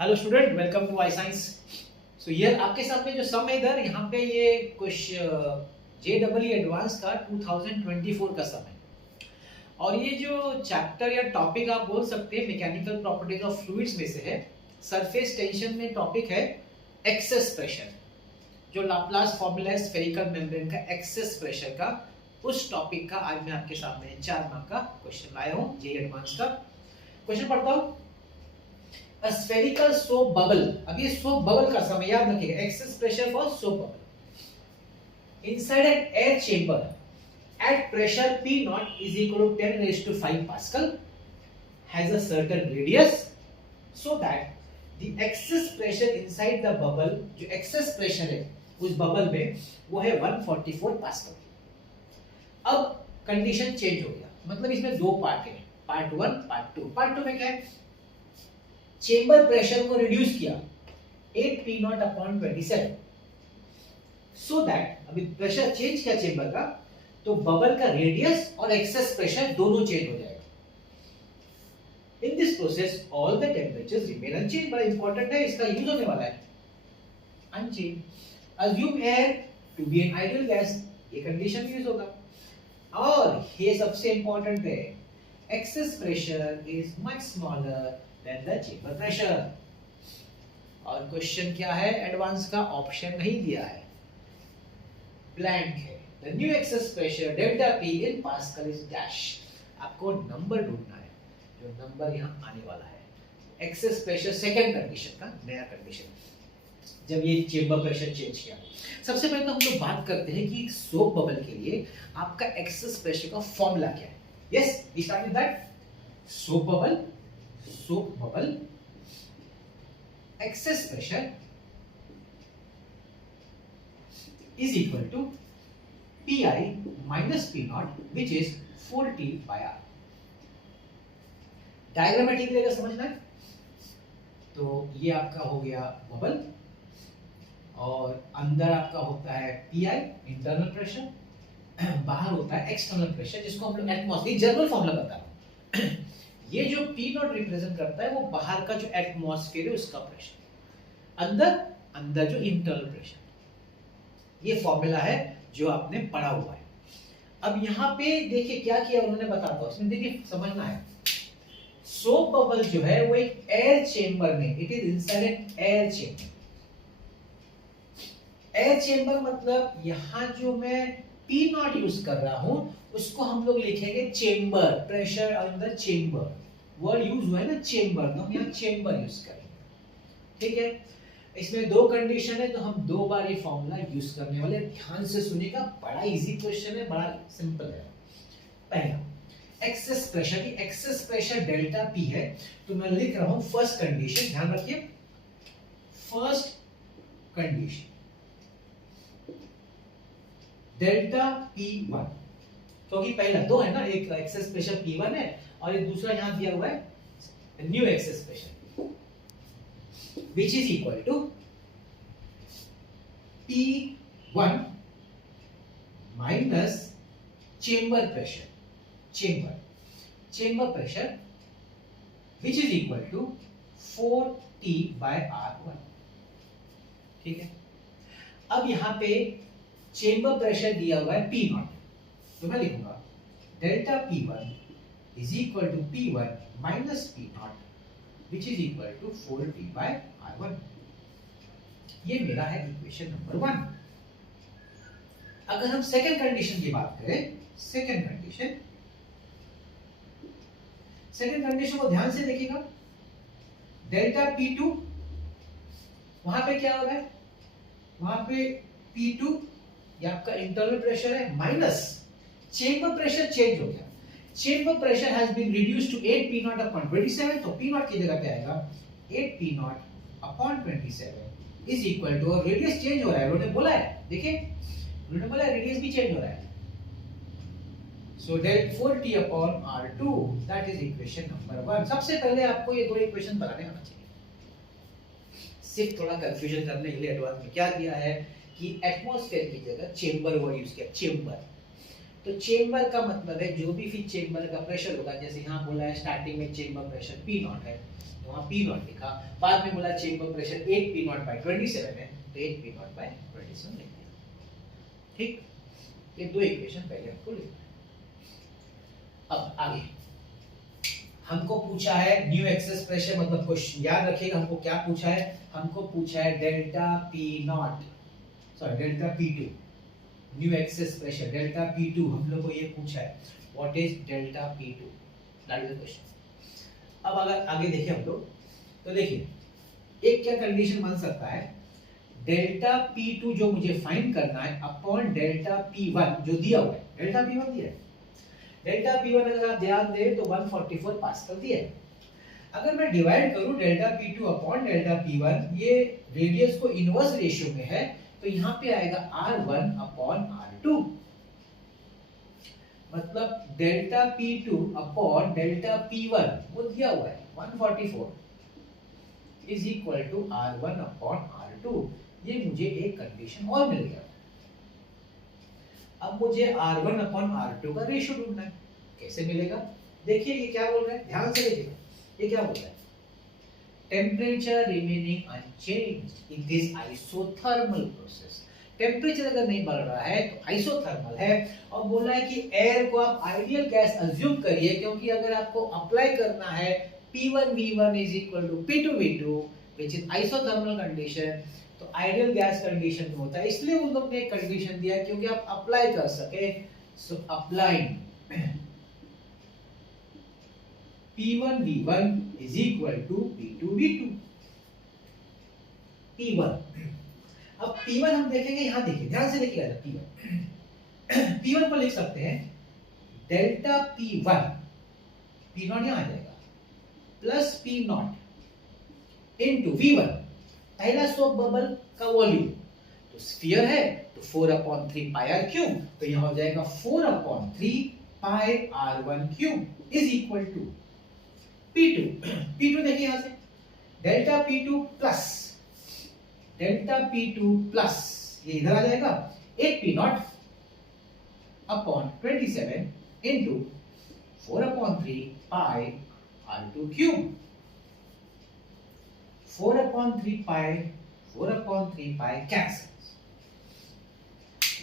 Hello student, welcome to I science. So ये आपके सामने जो सम है इधर यहाँ पे ये कुछ JEE एडवांस का 2024 का सम है। और ये जो चैप्टर या टॉपिक आप बोल सकते हैं मैकेनिकल प्रॉपर्टीज ऑफ फ्लूइड्स में से है। सरफेस टेंशन में टॉपिक है एक्सेस प्रेशर। जो लाप्लास फॉर्मूला है स्फेरिकल मेम्ब्रेन का एक्सेस प्रेशर का, उस टॉपिक का आज मैं आपके सामने 4 मार्क का क्वेश्चन लाया हूँ। JEE एडवांस का क्वेश्चन पढ़ता हूँ। A spherical soap bubble, अब ये soap bubble का समय याद रखिएगा, excess pressure for soap bubble inside an air chamber at pressure P naught is equal to 10 raised to 5 Pascal has a certain radius so that the excess pressure inside the bubble, जो excess pressure है उस bubble में वो है 144 Pascal। अब condition change हो गया, मतलब इसमें दो पार्ट है, पार्ट 1 पार्ट 2। पार्ट 2 में क्या है, चेंबर प्रेशर को रिड्यूस किया 8 P naught upon 27 so that, अभी प्रेशर चेंज किया चेंबर का तो बबल का रेडियस और एक्सेस प्रेशर दोनों चेंज हो जाएगा। In this process all the temperatures remain unchange. बड़ा इंपॉर्टेंट है, इसका यूज होने वाला है unchange. Assume air to be an ideal gas, ये कंडीशन यूज होगा। और ये सबसे इंपॉर्टेंट है, excess pressure is much smaller than the chamber pressure. और क्वेश्चन क्या है एडवांस का, ऑप्शन नहीं दिया है, ब्लैंक है। The new excess pressure delta P in pascal is dash. आपको नंबर ढूंढना है, जो नंबर यहाँ आने वाला है। एक्सेस प्रेशर सेकंड कंडीशन का नया कंडीशन, जब ये चेंबर प्रेशर चेंज किया। सबसे पहले तो हम लोग बात करते हैं कि सोप बबल के लिए आपका एक्सेस प्रेशर का फॉर्मूला क्या है। Yes, we start with that. Soap bubble excess pressure is equal to Pi minus P naught which is 4T by R। Diagrammatic लेकर समझना है। तो ये आपका हो गया बबल और अंदर आपका होता है Pi इंटरनल प्रेशर, बाहर होता है एक्सटर्नल प्रेशर जिसको हम लोग एटमॉस्फेयर, जनरल फॉर्मूला बता रहा हूं। ये जो P नॉट रिप्रेजेंट करता है वो बाहर का जो एटमॉस्फेयर है उसका प्रेशर, अंदर जो इंटरनल प्रेशर। ये फॉर्मूला है जो आपने पढ़ा हुआ है। अब यहाँ पे देखिए क्या किया उन्होंने, बताता हूं। इसमें देखिए समझना है, सोप बबल जो है वो एक एयर चेंबर में, it is inside N air chamber. Air chamber मतलब यहाँ जो मैं P नॉट यूज कर रहा हूं उसको हम लोग लिखेंगे चेंबर, प्रेशर अंदर चेंबर। वर्ड यूज हुआ है ना चेंबर, तो हम यहाँ चेंबर यूज करेंगे। ठीक है, इसमें दो कंडीशन है तो हम दो बार ये फॉर्मूला यूज करने वाले। ध्यान से सुनिएगा, बड़ा इजी क्वेश्चन है, बड़ा सिंपल है। पहला एक्सेस प्रेशर, की एक्सेस प्रेशर डेल्टा पी है तो मैं लिख रहा हूं फर्स्ट कंडीशन। ध्यान रखिए, फर्स्ट कंडीशन डेल्टा P1, क्योंकि पहला दो है ना, एक एक्सेस प्रेशर P1 है और एक दूसरा यहां दिया हुआ है new excess pressure which is equal to P1 minus chamber pressure, chamber pressure which is equal to 4T by R1। ठीक है, अब यहां पे चेंबर प्रेशर दिया हुआ है P नॉट, तो मैं लिखूंगा delta P1 is equal to P1 minus P not which is equal to 4T by R1। ये मेरा है इक्वेशन नंबर 1। अगर हम सेकंड कंडीशन की बात करें, सेकंड कंडीशन को ध्यान से देखिएगा। डेल्टा P2, वहां पे क्या हो रहा है, वहां पे P2 ये आपका इंटरनल प्रेशर है माइनस चेंबर प्रेशर चेंज हो गया। Chamber pressure has been reduced to 8 P naught upon 27, तो P नॉट की जगह पे आएगा 8 P naught upon 27 is equal to, और रेडियस चेंज हो रहा है, उन्होंने बोला है, देखिए उन्होंने बोला है रेडियस भी चेंज हो रहा है। So del 4T upon R2 that is equation number 1। सबसे पहले आपको ये दो इक्वेशन बनाने आना चाहिए। सिर्फ थोड़ा कंफ्यूजन करने के लिए एडवांस में क्या किया है कि एटमॉस्फेयर की जगह चेंबर वर्ड यूज किया, चेंबर। तो चेंबर का मतलब है जो भी फिर चेंबर का प्रेशर होगा, जैसे यहाँ बोला है स्टार्टिंग में चेंबर प्रेशर P नॉट है, वहां पी नॉट लिखा, बाद में बोला chamber pressure 8 P naught by 27 है तो 8 पी नॉट बाय 27 लिख दिया। ठीक, ये दो इक्वेशन पहले आपको लिखना है। अब आगे हमको पूछा है न्यू एक्सेस प्रेशर, मतलब क्वेश्चन याद रखिएगा, हमको क्या पूछा है, हमको पूछा है delta P not, sorry delta P2, new excess pressure delta P2 हम लोग को ये पूछा है, what is delta P2, that is the question. अब अगर आगे देखिए हम लोग, तो देखिए एक क्या कंडीशन बन सकता है, डेल्टा P2 जो मुझे फाइंड करना है अपॉन डेल्टा P1 जो दिया हुआ है, डेल्टा P1 दिया है, डेल्टा P1 अगर आप ध्यान दें तो 144 पास्कल दिया है। अगर मैं डिवाइड करूं delta P2 upon delta P1, ये रेडियस को इनवर्स रेशियो में है, तो यहाँ पे आएगा R1 अपॉन R2, मतलब delta P2 upon delta P1 वो दिया हुआ है 144 is equal to R1 upon R2। ये मुझे एक कंडीशन और मिल गया। अब मुझे R1 अपॉन R2 का रेशियो ढूंढना है, कैसे मिलेगा? देखिए ये क्या बोल रहा है, ध्यान से देखिएगा, ये क्या बोल रहा है, temperature remaining unchanged in this isothermal process. Temperature अगर नहीं बढ़ रहा है तो आइसोथर्मल है, और बोला है कि एयर को आप आइडियल गैस अज्यूम करिए, क्योंकि अगर आपको अप्लाई करना है P1V1 is equal to P2V2 which is isothermal condition, तो आइडियल गैस कंडीशन में होता है, इसलिए उन लोग ने एक कंडीशन दिया है क्योंकि आप अप्लाई कर सके। So applying P1V1 is equal to P2V2, P1। अब P1 हम देखेंगे, यहां देखिए ध्यान से देखिएगा, P1 को लिख सकते हैं डेल्टा P1, P0 यहां आ जाएगा, प्लस P0 इनटू V1, पहला सोप बबल का वॉल्यूम, तो स्फीयर है तो 4/3 पाई r क्यूब, तो यहां हो जाएगा 4/3 pi r1 cube is equal to P2। P2 देखिए यहां से delta P2 plus delta P2 plus ये इधर आ जाएगा 8 P0 अपॉन 27 इनटू 4/3 पाई r2 क्यूब, 4/3 पाई कैंसिल।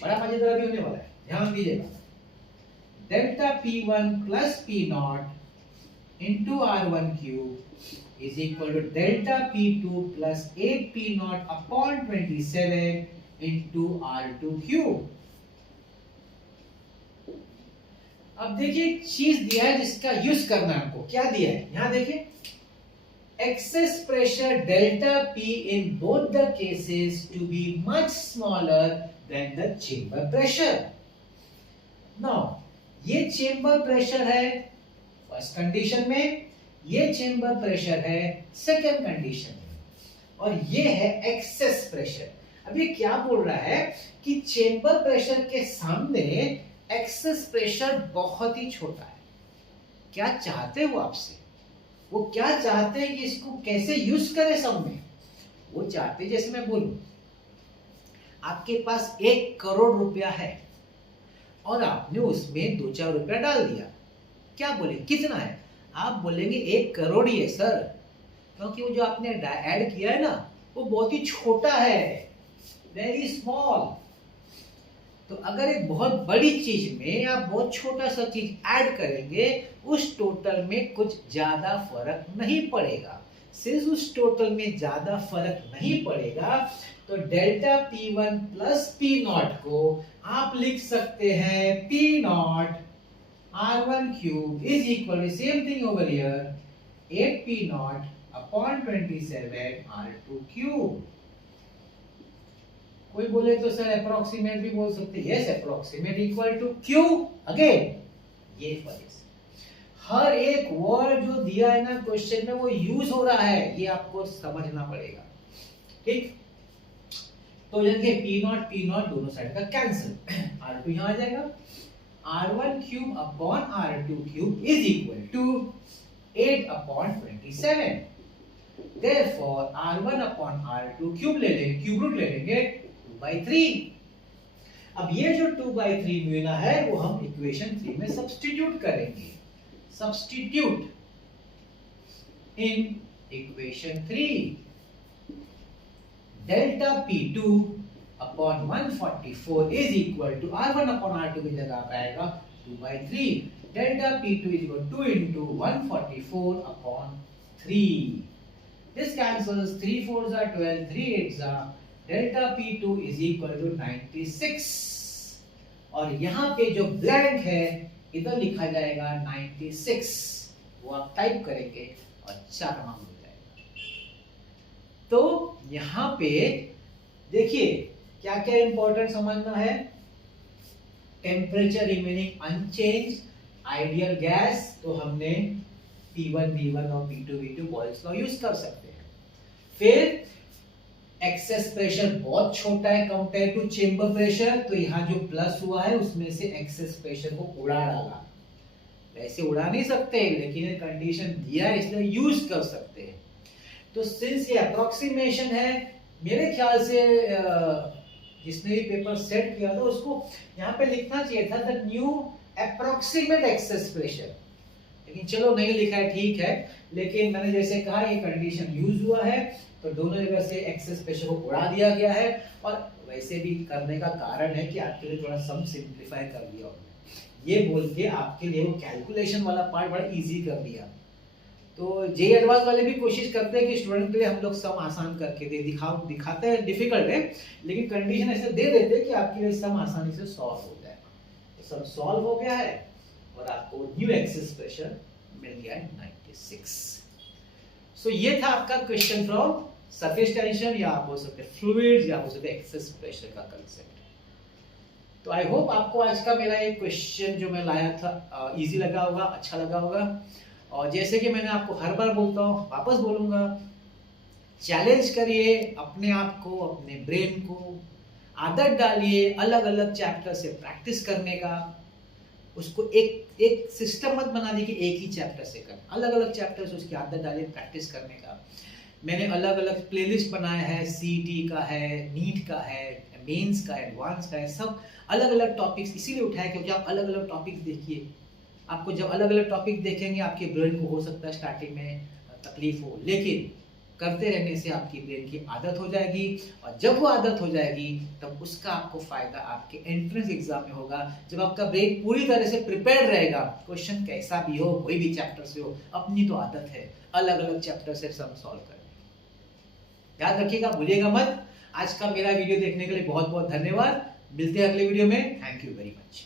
बड़ा मजेदार भी होने वाला है, ध्यान दीजिएगा, delta P1 plus P0 into R1 cube is equal to delta P2 plus 8 P0 upon 27 into R2 cube। अब देखिए चीज दिया है जिसका यूज करना है हमको, क्या दिया है यहां देखिए, excess pressure delta P in both the cases to be much smaller than the chamber pressure। now ये chamber pressure है फर्स्ट कंडीशन में, ये चेंबर प्रेशर है सेकंड कंडीशन में, और ये है एक्सेस प्रेशर। अब ये क्या बोल रहा है कि चेंबर प्रेशर के सामने एक्सेस प्रेशर बहुत ही छोटा है। क्या चाहते हो आपसे, वो क्या चाहते हैं कि इसको कैसे यूज करें सब में, वो चाहते जैसे मैं बोलूं आपके पास 1 करोड़ रुपया है और आपने उसमें 2-4 रुपया डाल दिया, क्या बोले कितना है, आप बोलेंगे 1 करोड़ ही है सर, क्योंकि वो जो आपने ऐड किया है ना वो बहुत ही छोटा है, वेरी स्मॉल। तो अगर एक बहुत बड़ी चीज में आप बहुत छोटा सा चीज ऐड करेंगे, उस टोटल में कुछ ज्यादा फर्क नहीं पड़ेगा। सिर्फ उस टोटल में ज्यादा फर्क नहीं पड़ेगा, तो डेल्टा P1 प्लस P0 को आप लिख सकते हैं P0 R1 cube is equal to same thing over here 8 P0 upon 27 R2 cube। कोई बोले तो सर अप्रोक्सीमेट भी बोल सकते हैं, yes approximate equal to Q again, ये वजह से हर एक वर्ड जो दिया है ना क्वेश्चन में वो यूज हो रहा है, ये आपको समझना पड़ेगा। ठीक, तो देखिए P0 दोनों साइड का कैंसिल, R2 यहां आ जाएगा, R1 cube upon R2 cube is equal to 8 upon 27। Therefore R1 upon R2 cube ले लेंगे, क्यूब रूट ले लेंगे 2/3। अब ये जो 2/3 मिला है वो हम इक्वेशन 3 में सब्स्टिट्यूट करेंगे। Substitute in equation 3 delta P2 upon 144 is equal to R1 upon R2 की जगह पे आएगा 2/3 delta P2 is equal 2 into 144 upon 3. This cancels 3 4s are 12, 3 8s are delta P2 is equal to 96. और यहाँ पे जो ब्लैंक है इधर लिखा जाएगा 96. वो आप टाइप करेंगे और 4 हो जाएगा. तो यहाँ पे देखिए क्या क्या इंपॉर्टेंट समझना है. Temperature remaining unchange, ideal gas, तो हमने P1 V1 और P2 V2 Boyle's law use कर सकते हैं. फिर एक्सेस प्रेशर बहुत छोटा है कंपेयर टू चेंबर प्रेशर, तो यहाँ जो प्लस हुआ है उसमें से एक्सेस प्रेशर को उड़ा डाला. वैसे उड़ा नहीं सकते लेकिन कंडीशन दिया है इसलिए यूज कर सकते हैं. तो सिंस ये अप्रोक्सीमेशन है, मेरे ख्याल से जिसने भी पेपर सेट किया था उसको यहाँ पे लिखना चाहिए था the new approximate excess pressure, लेकिन चलो नहीं लिखा है, ठीक है. लेकिन मैंने जैसे कहा ये कंडीशन यूज हुआ है तो दोनों जगह से एक्सेस प्रेशर को उड़ा दिया गया है. और वैसे भी करने का कारण है कि आपके लिए थोड़ा सम सिंप्लीफाई कर दिया हमने, ये बोल के आपके लिए वो कैलकुलेशन वाला पार्ट बड़ा इजी कर दिया. तो जेईई एडवांस वाले भी कोशिश करते हैं कि स्टूडेंट के लिए हम लोग सम आसान करके दिखाते हैं डिफिकल्ट है, लेकिन कंडीशन ऐसे दे देते हैं कि आपके लिए सम आसानी से सॉल्व हो जाए. तो सब सॉल्व हो गया है और आपको न्यू एक्सेस प्रेशर मिल गया है 96. सो ये था आपका क्वेश्चन फ्रॉम सरफेस टेंशन, या आप बोल सकते हैं फ्लूइड्स, या बोल सकते हैं एक्सेस प्रेशर का कंसेप्ट. तो आई होप आपको आज का मेरा ये क्वेश्चन जो मैं लाया था इजी लगा होगा, अच्छा लगा होगा. और जैसे कि मैंने आपको हर बार बोलता हूँ, वापस बोलूंगा, चैलेंज करिए अपने आप को, अपने ब्रेन को, आदत डालिए अलग अलग चैप्टर से प्रैक्टिस करने का. उसको एक सिस्टम मत बना दी कि एक ही चैप्टर से कर, अलग अलग चैप्टर से उसकी आदत डालिए प्रैक्टिस करने का. मैंने अलग अलग प्लेलिस्ट बनाया है, सीईटी का है, नीट का है, मेंस का है, एडवांस का है, सब अलग अलग टॉपिक्स इसीलिए उठाया क्योंकि आप अलग अलग टॉपिक्स देखिए. आपको जब अलग अलग टॉपिक देखेंगे आपके ब्रेन को हो सकता है स्टार्टिंग में तकलीफ हो, लेकिन करते रहने से आपकी ब्रेन की आदत हो जाएगी. और जब वो आदत हो जाएगी तब उसका आपको फायदा आपके एंट्रेंस एग्जाम में होगा, जब आपका ब्रेन पूरी तरह से प्रिपेयर्ड रहेगा. क्वेश्चन कैसा भी हो, कोई भी चैप्टर से हो, अपनी तो आदत है अलग अलग चैप्टर से सम सॉल्व करने. याद रखिएगा, भूलिएगा मत. आज का मेरा वीडियो देखने के लिए बहुत बहुत धन्यवाद. मिलते हैं अगले वीडियो में. Thank you very much.